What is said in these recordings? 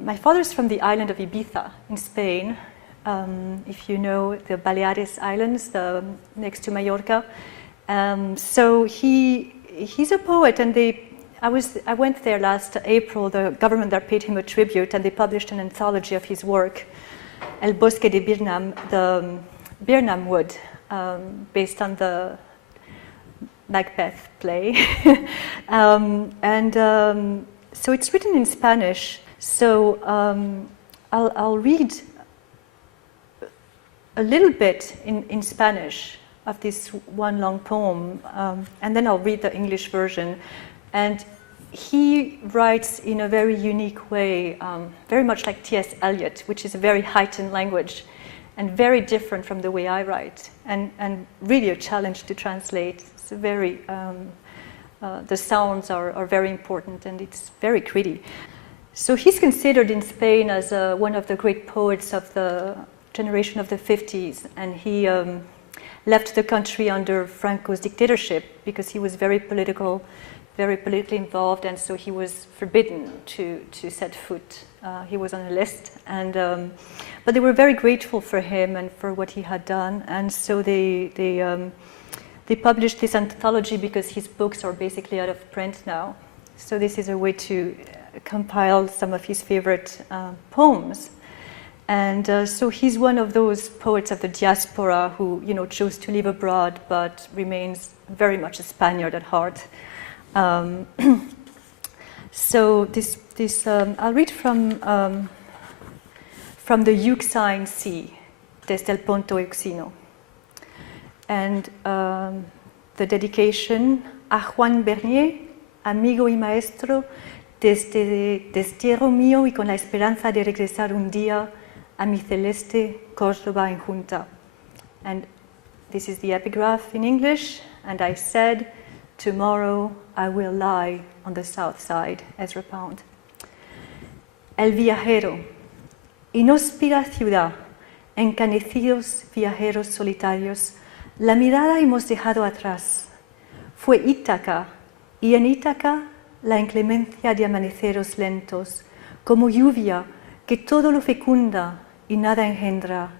My father's from the island of Ibiza in Spain. If you know the Baleares Islands, next to Mallorca. So he's a poet, and I went there last April. The government there paid him a tribute, and they published an anthology of his work, El Bosque de Birnam, the Birnam Wood, based on the Macbeth play. So it's written in Spanish. So I'll read a little bit in Spanish of this one long poem, and then I'll read the English version. And he writes in a very unique way, very much like T.S. Eliot, which is a very heightened language and very different from the way I write, and really a challenge to translate. It's a very, the sounds are very important, and it's very gritty. So he's considered in Spain as one of the great poets of the generation of the 50s, and he left the country under Franco's dictatorship because he was very politically involved, and so he was forbidden to set foot. He was on a list, and but they were very grateful for him and for what he had done, and so they published this anthology because his books are basically out of print now. So this is a way to compile some of his favorite poems. And so he's one of those poets of the diaspora who, chose to live abroad but remains very much a Spaniard at heart. So I'll read from the Euxine Sea, Desde el Ponto, Euxino. And the dedication a Juan Bernier, amigo y maestro, desde destierro mío y con la esperanza de regresar un día a mi celeste Córdoba en Junta. And this is the epigraph in English. And I said, tomorrow I will lie on the south side, Ezra Pound. El viajero, inhóspita ciudad, encanecidos viajeros solitarios, la mirada hemos dejado atrás. Fue Ítaca, y en Ítaca la inclemencia de amaneceros lentos, como lluvia que todo lo fecunda y nada engendra.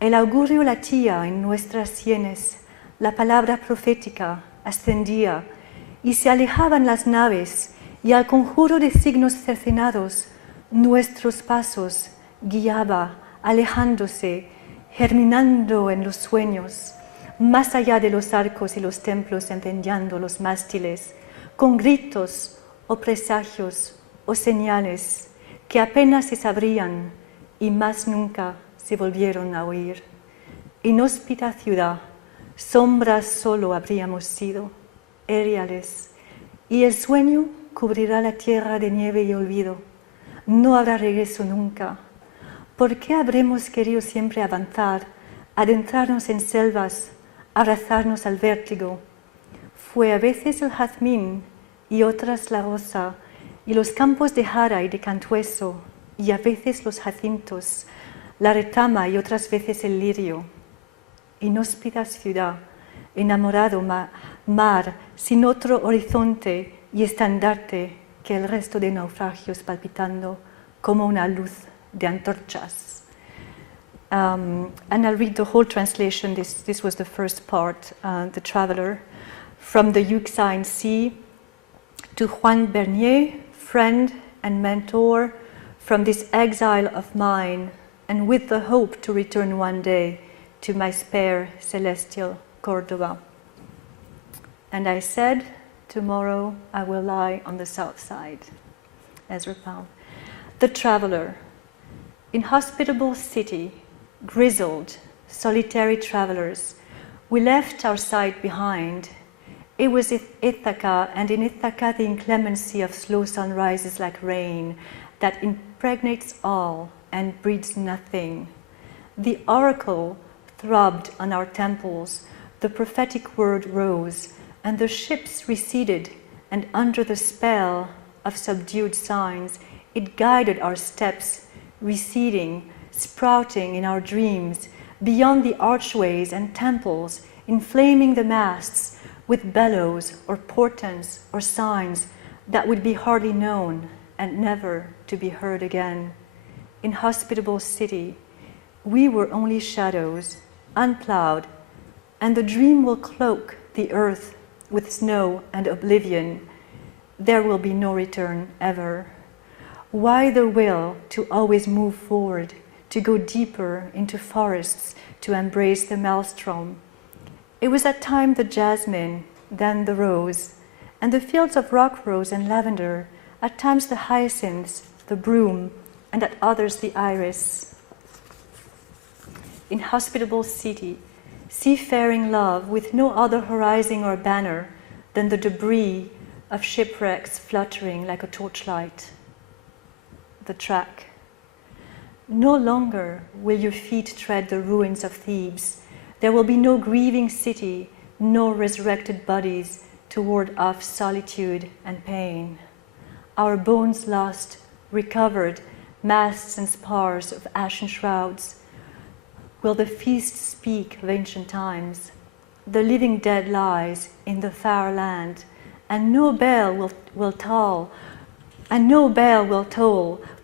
El augurio latía en nuestras sienes, la palabra profética ascendía, y se alejaban las naves, y al conjuro de signos cercenados, nuestros pasos guiaba, alejándose, germinando en los sueños, más allá de los arcos y los templos encendiendo los mástiles, con gritos o presagios o señales que apenas se sabrían y más nunca se volvieron a oír. Inhóspita ciudad, sombras solo habríamos sido, aeriales, y el sueño cubrirá la tierra de nieve y olvido. No habrá regreso nunca. ¿Por qué habremos querido siempre avanzar, adentrarnos en selvas, abrazarnos al vértigo? Fue a veces el jazmín y otras la rosa, y los campos de jara y de cantueso, y a veces los jacintos, la retama y otras veces el lirio. Inhóspita ciudad, enamorado mar, sin otro horizonte y estandarte que el resto de naufragios palpitando como una luz de antorchas. And I'll read the whole translation. This was the first part, The Traveler. From the Euxine Sea, to Juan Bernier, friend and mentor, from this exile of mine, and with the hope to return one day to my spare celestial Córdoba. And I said, tomorrow I will lie on the south side. Ezra Pound. The Traveler. Inhospitable city, grizzled, solitary travelers, we left our sight behind. It was Ithaca, and in Ithaca the inclemency of slow sunrises like rain that impregnates all and breeds nothing. The oracle throbbed on our temples, the prophetic word rose, and the ships receded, and under the spell of subdued signs, it guided our steps, receding, sprouting in our dreams, beyond the archways and temples, inflaming the masts, with bellows or portents or signs that would be hardly known, and never to be heard again. Inhospitable city, we were only shadows, unplowed, and the dream will cloak the earth with snow and oblivion. There will be no return ever. Why the will to always move forward, to go deeper into forests, to embrace the maelstrom? It was at times the jasmine, then the rose, and the fields of rock rose and lavender, at times the hyacinths, the broom, and at others the iris. Inhospitable city, seafaring love with no other horizon or banner than the debris of shipwrecks fluttering like a torchlight. The track. No longer will your feet tread the ruins of Thebes. There will be no grieving city, no resurrected bodies to ward off solitude and pain. Our bones lost, recovered, masts and spars of ashen shrouds. Will the feast speak of ancient times? The living dead lies in the far land, and no bell will toll,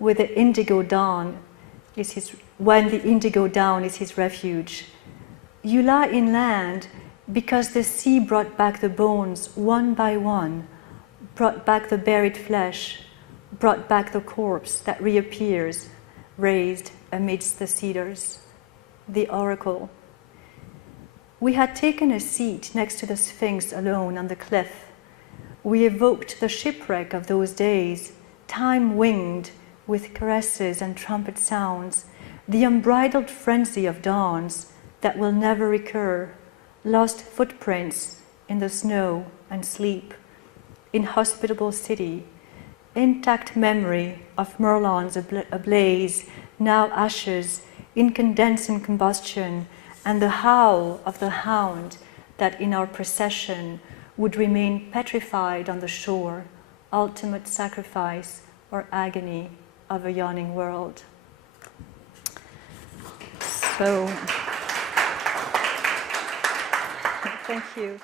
with the indigo dawn when the indigo dawn is his refuge. You lie inland because the sea brought back the bones one by one, brought back the buried flesh, brought back the corpse that reappears, raised amidst the cedars. The oracle. We had taken a seat next to the Sphinx alone on the cliff. We evoked the shipwreck of those days, time winged with caresses and trumpet sounds, the unbridled frenzy of dawns that will never recur, lost footprints in the snow and sleep. Inhospitable city, intact memory of Merlons ablaze, now ashes, incandescent combustion, and the howl of the hound that in our procession would remain petrified on the shore, ultimate sacrifice or agony of a yawning world. So, thank you.